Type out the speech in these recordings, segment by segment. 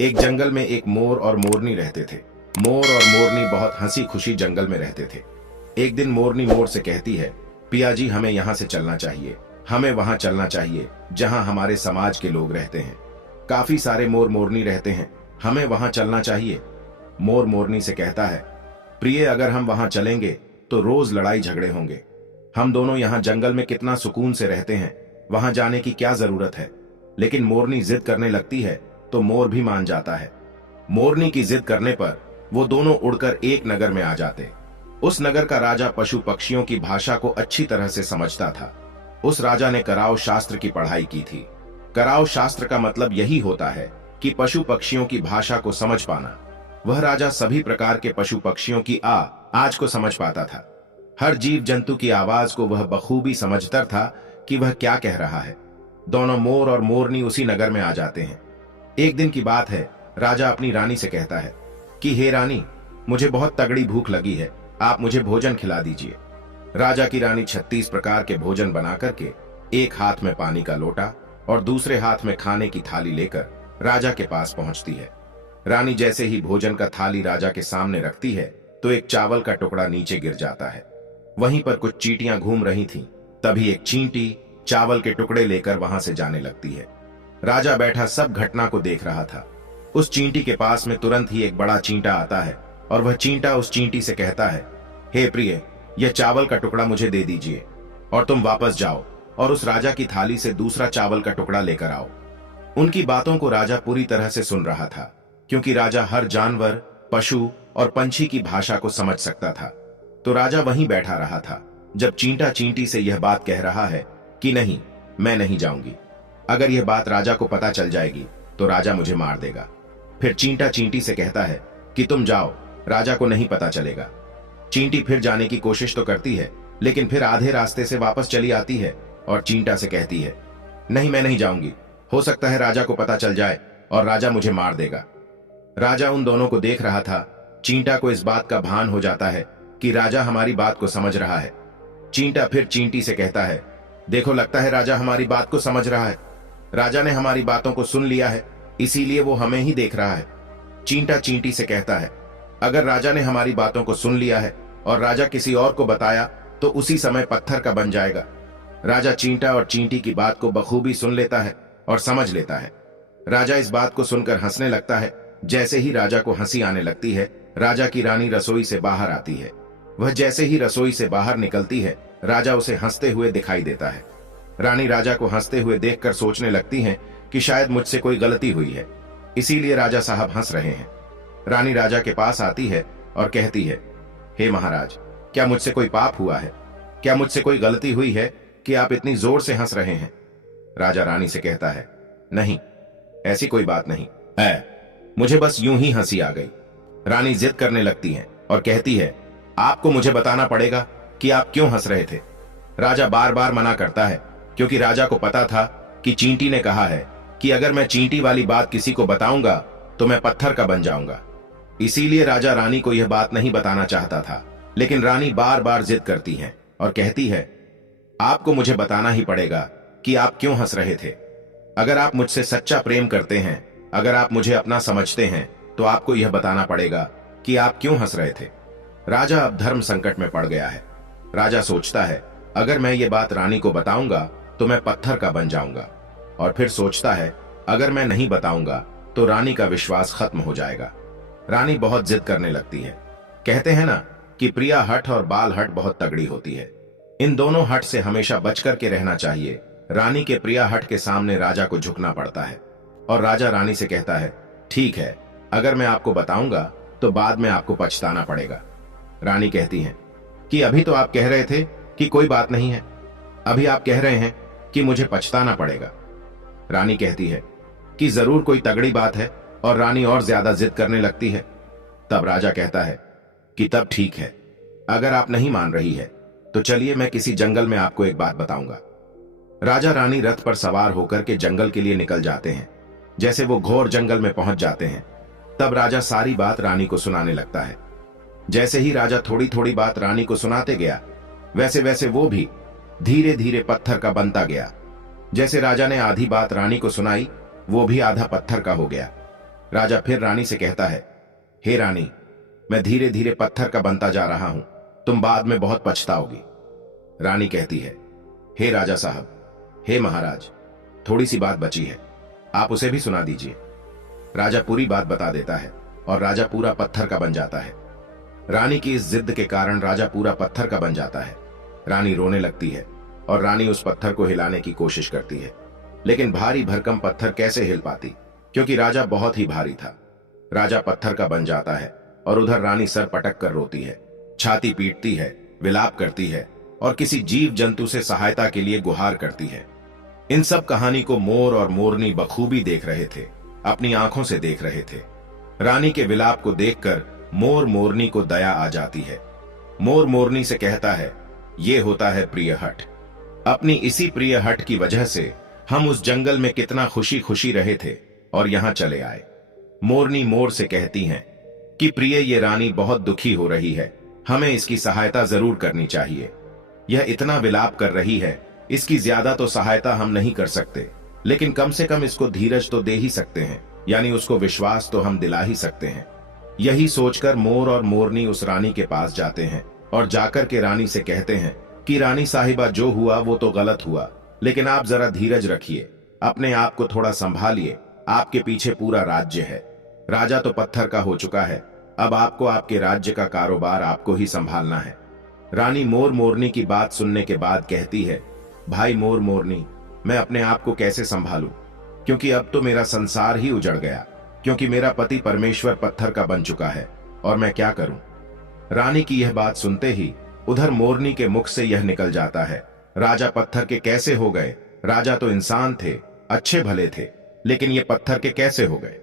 एक जंगल में एक मोर और मोरनी रहते थे। मोर और मोरनी बहुत हंसी खुशी जंगल में रहते थे। एक दिन मोरनी मोर से कहती है, पिया जी हमें यहाँ से चलना चाहिए, हमें वहां चलना चाहिए जहां हमारे समाज के लोग रहते हैं। काफी सारे मोर मोरनी रहते हैं, हमें वहां चलना चाहिए। मोर मोरनी से कहता है, प्रिय अगर हम वहां चलेंगे तो रोज लड़ाई झगड़े होंगे। हम दोनों यहाँ जंगल में कितना सुकून से रहते हैं, वहां जाने की क्या जरूरत है। लेकिन मोरनी जिद करने लगती है तो मोर भी मान जाता है। मोरनी की जिद करने पर वो दोनों उड़कर एक नगर में आ जाते। उस नगर का राजा पशु पक्षियों की भाषा को अच्छी तरह से समझता था। उस राजा ने कराव शास्त्र की पढ़ाई की थी। कराव शास्त्र का मतलब यही होता है कि पशु पक्षियों की भाषा को समझ पाना। वह राजा सभी प्रकार के पशु पक्षियों की आज को समझ पाता था। हर जीव जंतु की आवाज को वह बखूबी समझता था कि वह क्या कह रहा है। दोनों मोर और मोरनी उसी नगर में आ जाते हैं। एक दिन की बात है, राजा अपनी रानी से कहता है कि हे रानी, मुझे बहुत तगड़ी भूख लगी है, आप मुझे भोजन खिला दीजिए। राजा की रानी 36 प्रकार के भोजन बना करके एक हाथ में पानी का लोटा और दूसरे हाथ में खाने की थाली लेकर राजा के पास पहुंचती है। रानी जैसे ही भोजन का थाली राजा के सामने रखती है तो एक चावल का टुकड़ा नीचे गिर जाता है। वहीं पर कुछ चींटियां घूम रही थीं। तभी एक चींटी चावल के टुकड़े लेकर वहां से जाने लगती है। राजा बैठा सब घटना को देख रहा था। उस चींटी के पास में तुरंत ही एक बड़ा चींटा आता है और वह चींटा उस चींटी से कहता है, हे प्रिय, यह चावल का टुकड़ा मुझे दे दीजिए और तुम वापस जाओ और उस राजा की थाली से दूसरा चावल का टुकड़ा लेकर आओ। उनकी बातों को राजा पूरी तरह से सुन रहा था, क्योंकि राजा हर जानवर, पशु और पंछी की भाषा को समझ सकता था। तो राजा वहीं बैठा रहा था जब चींटा चींटी से यह बात कह रहा है कि नहीं, मैं नहीं जाऊंगी। अगर यह बात राजा को पता चल जाएगी तो राजा मुझे मार देगा। फिर चींटा चींटी से कहता है कि तुम जाओ, राजा को नहीं पता चलेगा। चींटी फिर जाने की कोशिश तो करती है, लेकिन फिर आधे रास्ते से वापस चली आती है और चींटा से कहती है, नहीं, मैं नहीं जाऊंगी, हो सकता है राजा को पता चल जाए और राजा मुझे मार देगा। राजा उन दोनों को देख रहा था। चींटा को इस बात का भान हो जाता है कि राजा हमारी बात को समझ रहा है। चींटा फिर चींटी से कहता है, देखो, लगता है राजा हमारी बात को समझ रहा है। राजा ने हमारी बातों को सुन लिया है, इसीलिए वो हमें ही देख रहा है। चींटा चींटी से कहता है, अगर राजा ने हमारी बातों को सुन लिया है और राजा किसी और को बताया तो उसी समय पत्थर का बन जाएगा। राजा चींटा और चींटी की बात को बखूबी सुन लेता है और समझ लेता है। राजा इस बात को सुनकर हंसने लगता है। जैसे ही राजा को हंसी आने लगती है, राजा की रानी रसोई से बाहर आती है। वह जैसे ही रसोई से बाहर निकलती है, राजा उसे हंसते हुए दिखाई देता है। रानी राजा को हंसते हुए देखकर सोचने लगती हैं कि शायद मुझसे कोई गलती हुई है, इसीलिए राजा साहब हंस रहे हैं। रानी राजा के पास आती है और कहती है, हे महाराज, क्या मुझसे कोई पाप हुआ है? क्या मुझसे कोई गलती हुई है कि आप इतनी जोर से हंस रहे हैं? राजा रानी से कहता है, नहीं, ऐसी कोई बात नहीं है, मुझे बस यूं ही हंसी आ गई। रानी जिद करने लगती है और कहती है, आपको मुझे बताना पड़ेगा कि आप क्यों हंस रहे थे। राजा बार बार मना करता है, क्योंकि राजा को पता था कि चींटी ने कहा है कि अगर मैं चींटी वाली बात किसी को बताऊंगा तो मैं पत्थर का बन जाऊंगा। इसीलिए राजा रानी को यह बात नहीं बताना चाहता था। लेकिन रानी बार बार जिद करती है और कहती है, आपको मुझे बताना ही पड़ेगा कि आप क्यों हंस रहे थे। अगर आप मुझसे सच्चा प्रेम करते हैं, अगर आप मुझे अपना समझते हैं, तो आपको यह बताना पड़ेगा कि आप क्यों हंस रहे थे। राजा अब धर्म संकट में पड़ गया है। राजा सोचता है, अगर मैं ये बात रानी को बताऊंगा तो मैं पत्थर का बन जाऊंगा, और फिर सोचता है, अगर मैं नहीं बताऊंगा तो रानी का विश्वास खत्म हो जाएगा। रानी बहुत जिद करने लगती है। कहते हैं ना कि प्रिया हठ और बाल हठ बहुत तगड़ी होती है। इन दोनों हठ से हमेशा बच करके रहना चाहिए। रानी के प्रिया हठ के सामने राजा को झुकना पड़ता है और राजा रानी से कहता है, ठीक है, अगर मैं आपको बताऊंगा तो बाद में आपको पछताना पड़ेगा। रानी कहती है कि अभी तो आप कह रहे थे कि कोई बात नहीं है, अभी आप कह रहे हैं कि मुझे पछताना पड़ेगा। रानी कहती है कि जरूर कोई तगड़ी बात है, और रानी और ज्यादा जिद करने लगती है। तब राजा कहता है कि तब ठीक है, अगर आप नहीं मान रही है तो चलिए मैं किसी जंगल में आपको एक बात बताऊंगा। राजा रानी रथ पर सवार होकर के जंगल के लिए निकल जाते हैं। जैसे वो घोर जंगल में पहुंच जाते हैं, तब राजा सारी बात रानी को सुनाने लगता है। जैसे ही राजा थोड़ी थोड़ी बात रानी को सुनाते गया, वैसे वैसे वो भी धीरे धीरे पत्थर का बनता गया। जैसे राजा ने आधी बात रानी को सुनाई, वो भी आधा पत्थर का हो गया। राजा फिर रानी से कहता है, हे रानी, मैं धीरे धीरे पत्थर का बनता जा रहा हूं, तुम बाद में बहुत पछताओगी। रानी कहती है, हे राजा साहब, हे महाराज, थोड़ी सी बात बची है, आप उसे भी सुना दीजिए। राजा पूरी बात बता देता है और राजा पूरा पत्थर का बन जाता है। रानी की इस जिद के कारण राजा पूरा पत्थर का बन जाता है। रानी रोने लगती है और रानी उस पत्थर को हिलाने की कोशिश करती है, लेकिन भारी भरकम पत्थर कैसे हिल पाती, क्योंकि राजा बहुत ही भारी था। राजा पत्थर का बन जाता है और उधर रानी सर पटक कर रोती है, छाती पीटती है, विलाप करती है और किसी जीव जंतु से सहायता के लिए गुहार करती है। इन सब कहानी को मोर और मोरनी बखूबी देख रहे थे, अपनी आंखों से देख रहे थे। रानी के विलाप को देखकर मोर मोरनी को दया आ जाती है। मोर मोरनी से कहता है, ये होता है प्रिय हट। अपनी इसी प्रिय हट की वजह से हम उस जंगल में कितना खुशी खुशी रहे थे और यहां चले आए। मोरनी मोर से कहती हैं कि प्रिय, ये रानी बहुत दुखी हो रही है, हमें इसकी सहायता जरूर करनी चाहिए। यह इतना विलाप कर रही है, इसकी ज्यादा तो सहायता हम नहीं कर सकते, लेकिन कम से कम इसको धीरज तो दे ही सकते हैं, यानी उसको विश्वास तो हम दिला ही सकते हैं। यही सोचकर मोर और मोरनी उस रानी के पास जाते हैं और जाकर के रानी से कहते हैं कि रानी साहिबा, जो हुआ वो तो गलत हुआ, लेकिन आप जरा धीरज रखिए, अपने आप को थोड़ा संभालिए, आपके पीछे पूरा राज्य है। राजा तो पत्थर का हो चुका है, अब आपको आपके राज्य का कारोबार आपको ही संभालना है। रानी मोर मोरनी की बात सुनने के बाद कहती है, भाई मोर मोरनी, मैं अपने आप को कैसे संभालूं, क्योंकि अब तो मेरा संसार ही उजड़ गया, क्योंकि मेरा पति परमेश्वर पत्थर का बन चुका है, और मैं क्या करूं। रानी की यह बात सुनते ही उधर मोरनी के मुख से यह निकल जाता है, राजा पत्थर के कैसे हो गए? राजा तो इंसान थे, अच्छे भले थे, लेकिन ये पत्थर के कैसे हो गए?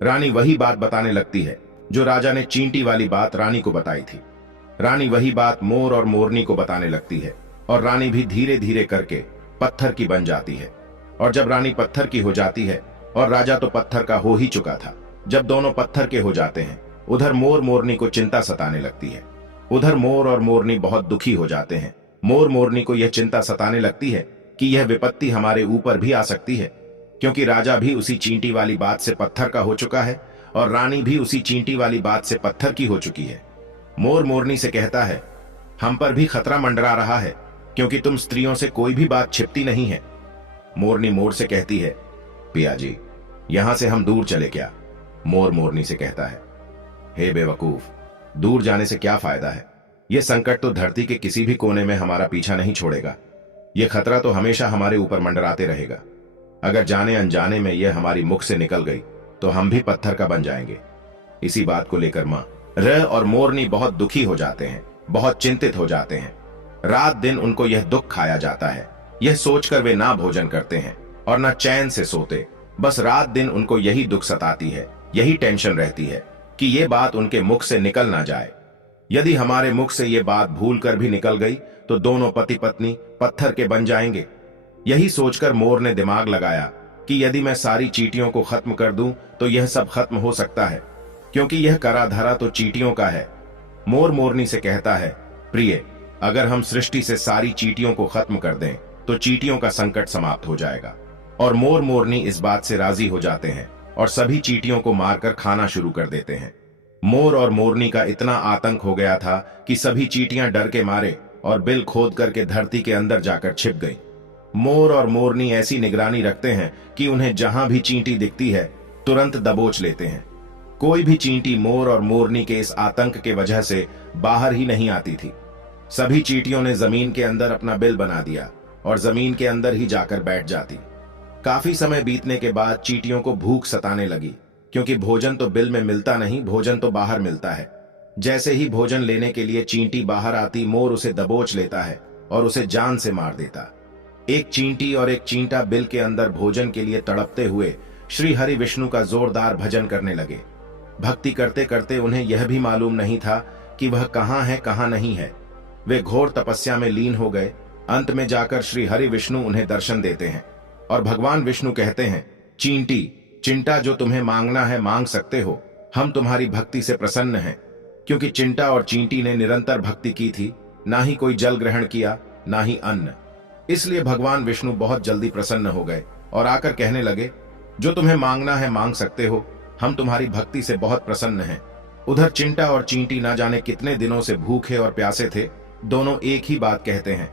रानी वही बात बताने लगती है जो राजा ने चींटी वाली बात रानी को बताई थी। रानी वही बात मोर और मोरनी को बताने लगती है और रानी भी धीरे धीरे करके पत्थर की बन जाती है। और जब रानी पत्थर की हो जाती है और राजा तो पत्थर का हो ही चुका था, जब दोनों पत्थर के हो जाते हैं, उधर मोर मोरनी को चिंता सताने लगती है। उधर मोर और मोरनी बहुत दुखी हो जाते हैं। मोर मोरनी को यह चिंता सताने लगती है कि यह विपत्ति हमारे ऊपर भी आ सकती है, क्योंकि राजा भी उसी चींटी वाली बात से पत्थर का हो चुका है और रानी भी उसी चींटी वाली बात से पत्थर की हो चुकी है। मोर मोरनी से कहता है, हम पर भी खतरा मंडरा रहा है, क्योंकि तुम स्त्रियों से कोई भी बात छिपती नहीं है। मोरनी मोर से कहती है, पिया जी, यहां से हम दूर चले क्या? मोर मोरनी से कहता है, हे बेवकूफ, दूर जाने से क्या फायदा है? यह संकट तो धरती के किसी भी कोने में हमारा पीछा नहीं छोड़ेगा। यह खतरा तो हमेशा हमारे ऊपर मंडराते रहेगा। अगर जाने अनजाने में यह हमारी मुख से निकल गई तो हम भी पत्थर का बन जाएंगे। इसी बात को लेकर मां र और मोरनी बहुत दुखी हो जाते हैं, बहुत चिंतित हो जाते हैं। रात दिन उनको यह दुख खाया जाता है। यह सोचकर वे ना भोजन करते हैं और ना चैन से सोते। बस रात दिन उनको यही दुख सताती है, यही टेंशन रहती है कि ये बात उनके मुख से निकल ना जाए। यदि हमारे मुख से ये बात भूल कर भी निकल गई तो दोनों पति पत्नी पत्थर के बन जाएंगे। यही सोचकर मोर ने दिमाग लगाया कि यदि मैं सारी चींटियों को खत्म कर दूं तो यह सब खत्म हो सकता है, क्योंकि यह करा धरा तो चींटियों का है। मोर मोरनी से कहता है, प्रिय, अगर हम सृष्टि से सारी चींटियों को खत्म कर दें तो चींटियों का संकट समाप्त हो जाएगा। और मोर मोरनी इस बात से राजी हो जाते हैं और सभी चींटियों को मारकर खाना शुरू कर देते हैं। मोर और मोरनी का इतना आतंक हो गया था कि सभी चींटियां डर के मारे और बिल खोद करके धरती के अंदर जाकर छिप गई। मोर और मोरनी ऐसी निगरानी रखते हैं कि उन्हें जहां भी चींटी दिखती है तुरंत दबोच लेते हैं। कोई भी चींटी मोर और मोरनी के इस आतंक के वजह से बाहर ही नहीं आती थी। सभी चींटियों ने जमीन के अंदर अपना बिल बना दिया और जमीन के अंदर ही जाकर बैठ जाती। काफी समय बीतने के बाद चींटियों को भूख सताने लगी, क्योंकि भोजन तो बिल में मिलता नहीं, भोजन तो बाहर मिलता है। जैसे ही भोजन लेने के लिए चींटी बाहर आती, मोर उसे दबोच लेता है और उसे जान से मार देता। एक चींटी और एक चींटा बिल के अंदर भोजन के लिए तड़पते हुए श्री हरि विष्णु का जोरदार भजन करने लगे। भक्ति करते करते उन्हें यह भी मालूम नहीं था कि वह कहां है कहां नहीं है। वे घोर तपस्या में लीन हो गए। अंत में जाकर श्री हरि विष्णु उन्हें दर्शन देते हैं और भगवान विष्णु कहते हैं, चींटी, चिंटा, जो तुम्हें मांगना है मांग सकते हो, हम तुम्हारी भक्ति से प्रसन्न हैं। क्योंकि चिंटा और चींटी ने निरंतर भक्ति की थी, ना ही कोई जल ग्रहण किया, ना ही अन्न। इसलिए भगवान विष्णु बहुत जल्दी प्रसन्न हो गए और आकर कहने लगे, जो तुम्हें मांगना है मांग सकते हो, हम तुम्हारी भक्ति से बहुत प्रसन्न हैं। उधर चिंटा और चींटी ना जाने कितने दिनों से भूखे और प्यासे थे। दोनों एक ही बात कहते हैं,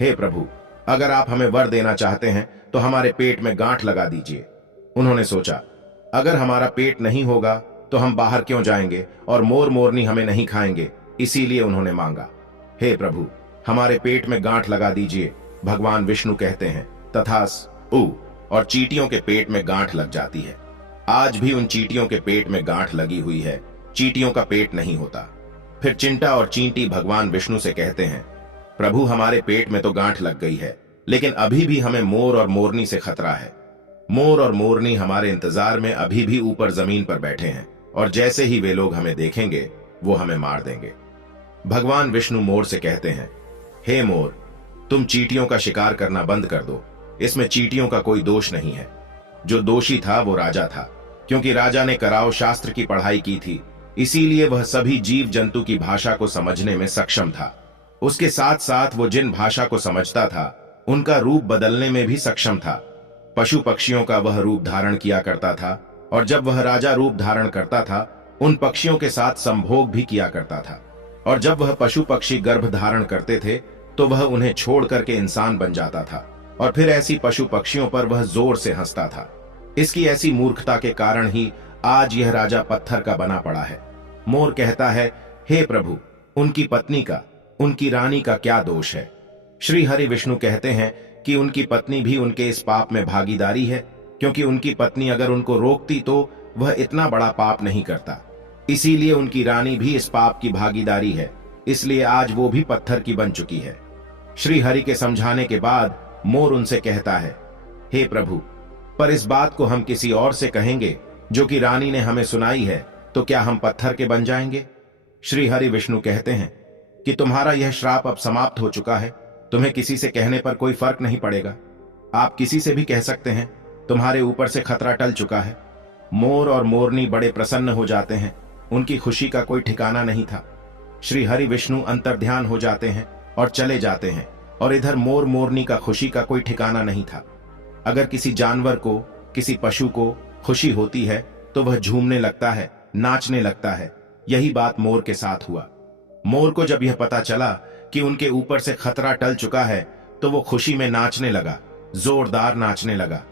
हे प्रभु, अगर आप हमें वर देना चाहते हैं तो हमारे पेट में गांठ लगा दीजिए। उन्होंने सोचा, अगर हमारा पेट नहीं होगा तो हम बाहर क्यों जाएंगे और मोर मोरनी हमें नहीं खाएंगे, इसीलिए उन्होंने मांगा, हे प्रभु, हमारे पेट में गांठ लगा दीजिए। भगवान विष्णु कहते हैं, तथास्तु, और चींटियों के पेट में गांठ लग जाती है। आज भी उन चींटियों के पेट में गांठ लगी हुई है, चींटियों का पेट नहीं होता। फिर चिंटा और चींटी भगवान विष्णु से कहते हैं, प्रभु, हमारे पेट में तो गांठ लग गई है, लेकिन अभी भी हमें मोर और मोरनी से खतरा है। मोर और मोरनी हमारे इंतजार में अभी भी ऊपर जमीन पर बैठे हैं, और जैसे ही वे लोग हमें देखेंगे वो हमें मार देंगे। भगवान विष्णु मोर से कहते हैं, हे मोर, तुम चींटियों का शिकार करना बंद कर दो। इसमें चींटियों का कोई दोष नहीं है। जो दोषी था वो राजा था, क्योंकि राजा ने कराव शास्त्र की पढ़ाई की थी, इसीलिए वह सभी जीव जंतु की भाषा को समझने में सक्षम था। उसके साथ साथ वो जिन भाषा को समझता था उनका रूप बदलने में भी सक्षम था। पशु पक्षियों का वह रूप धारण किया करता था, और जब वह राजा रूप धारण करता था उन पक्षियों के साथ संभोग भी किया करता था। और जब वह पशु पक्षी गर्भ धारण करते थे तो वह उन्हें छोड़ करके इंसान बन जाता था, और फिर ऐसी पशु पक्षियों पर वह जोर से हंसता था। इसकी ऐसी मूर्खता के कारण ही आज यह राजा पत्थर का बना पड़ा है। मोर कहता है, हे प्रभु, उनकी पत्नी का, उनकी रानी का क्या दोष है? श्री हरि विष्णु कहते हैं कि उनकी पत्नी भी उनके इस पाप में भागीदारी है, क्योंकि उनकी पत्नी अगर उनको रोकती तो वह इतना बड़ा पाप नहीं करता। इसीलिए उनकी रानी भी इस पाप की भागीदारी है, इसलिए आज वो भी पत्थर की बन चुकी है। श्री हरि के समझाने के बाद मोर उनसे कहता है, हे प्रभु, पर इस बात को हम किसी और से कहेंगे जो कि रानी ने हमें सुनाई है, तो क्या हम पत्थर के बन जाएंगे? श्री हरि विष्णु कहते हैं कि तुम्हारा यह श्राप अब समाप्त हो चुका है। तुम्हें किसी से कहने पर कोई फर्क नहीं पड़ेगा। आप किसी से भी कह सकते हैं, तुम्हारे ऊपर से खतरा टल चुका है। मोर और मोरनी बड़े प्रसन्न हो जाते हैं। उनकी खुशी का कोई ठिकाना नहीं था। श्री हरि विष्णु अंतर्ध्यान हो जाते हैं और चले जाते हैं, और इधर मोर मोरनी का खुशी का कोई ठिकाना नहीं था। अगर किसी जानवर को, किसी पशु को खुशी होती है तो वह झूमने लगता है, नाचने लगता है। यही बात मोर के साथ हुआ। मोर को जब यह पता चला कि उनके ऊपर से खतरा टल चुका है तो वो खुशी में नाचने लगा, जोरदार नाचने लगा।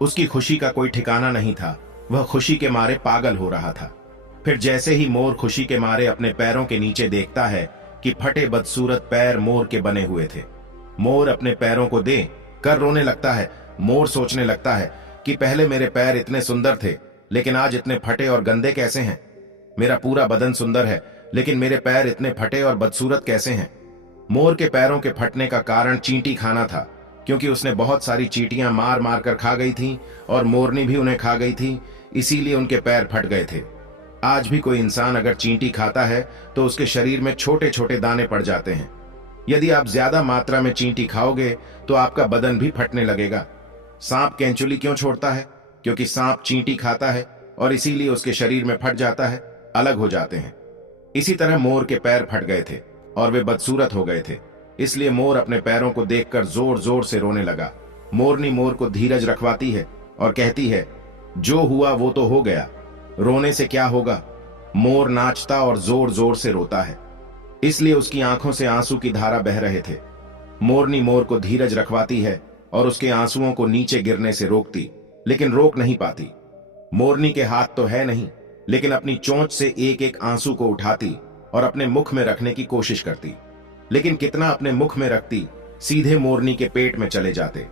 उसकी खुशी का कोई ठिकाना नहीं था, वह खुशी के मारे पागल हो रहा था। फिर जैसे ही मोर खुशी के मारे अपने पैरों के नीचे देखता है कि फटे बदसूरत पैर मोर के बने हुए थे, मोर अपने पैरों को दे कर रोने लगता है। मोर सोचने लगता है कि पहले मेरे पैर इतने सुंदर थे, लेकिन आज इतने फटे और गंदे कैसे हैं? मेरा पूरा बदन सुंदर है, लेकिन मेरे पैर इतने फटे और बदसूरत कैसे हैं? मोर के पैरों के फटने का कारण चींटी खाना था, क्योंकि उसने बहुत सारी चींटियां मार मार कर खा गई थीं और मोरनी भी उन्हें खा गई थी, इसीलिए उनके पैर फट गए थे। आज भी कोई इंसान अगर चींटी खाता है तो उसके शरीर में छोटे छोटे दाने पड़ जाते हैं। यदि आप ज्यादा मात्रा में चींटी खाओगे तो आपका बदन भी फटने लगेगा। सांप केंचुली क्यों छोड़ता है? क्योंकि सांप चींटी खाता है और इसीलिए उसके शरीर में फट जाता है, अलग हो जाते हैं। इसी तरह मोर के पैर फट गए थे और वे बदसूरत हो गए थे, इसलिए मोर अपने पैरों को देखकर जोर जोर से रोने लगा। मोरनी मोर को धीरज रखवाती है और कहती है, जो हुआ वो तो हो गया, रोने से क्या होगा? मोर नाचता और जोर जोर से रोता है, इसलिए उसकी आंखों से आंसू की धारा बह रहे थे। मोरनी मोर को धीरज रखवाती है और उसके आंसुओं को नीचे गिरने से रोकती, लेकिन रोक नहीं पाती। मोरनी के हाथ तो है नहीं, लेकिन अपनी चोंच से एक एक आंसू को उठाती और अपने मुख में रखने की कोशिश करती, लेकिन कितना अपने मुख में रखती, सीधे मोरनी के पेट में चले जाते।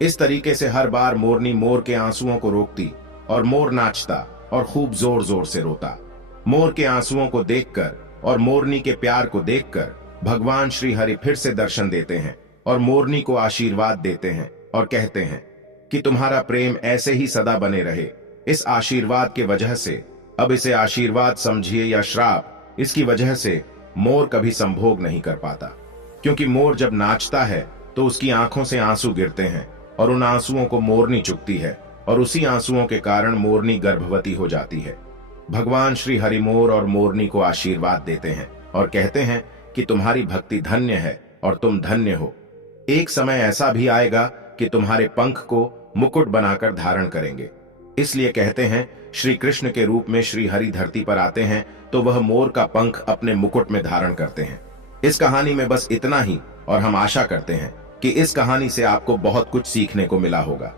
इस तरीके से हर बार मोरनी मोर के आंसुओं को रोकती और मोर नाचता और खूब जोर जोर से रोता। मोर के आंसुओं को देखकर और मोरनी के प्यार को देखकर भगवान श्री हरि फिर से दर्शन देते हैं और मोरनी को आशीर्वाद देते हैं और कहते हैं कि तुम्हारा प्रेम ऐसे ही सदा बने रहे। इस आशीर्वाद के वजह से, अब इसे आशीर्वाद समझिए या श्राप, इसकी वजह से मोर कभी संभोग नहीं कर पाता, क्योंकि मोर जब नाचता है तो उसकी आंखों से आंसू गिरते हैं और उन आंसुओं को मोरनी चुकती है और उसी आंसुओं के कारण मोरनी गर्भवती हो जाती है। भगवान श्री हरि मोर और मोरनी को आशीर्वाद देते हैं और कहते हैं कि तुम्हारी भक्ति धन्य है और तुम धन्य हो। एक समय ऐसा भी आएगा कि तुम्हारे पंख को मुकुट बनाकर धारण करेंगे। इसलिए कहते हैं श्री कृष्ण के रूप में श्री हरि धरती पर आते हैं तो वह मोर का पंख अपने मुकुट में धारण करते हैं। इस कहानी में बस इतना ही और हम आशा करते हैं कि इस कहानी से आपको बहुत कुछ सीखने को मिला होगा।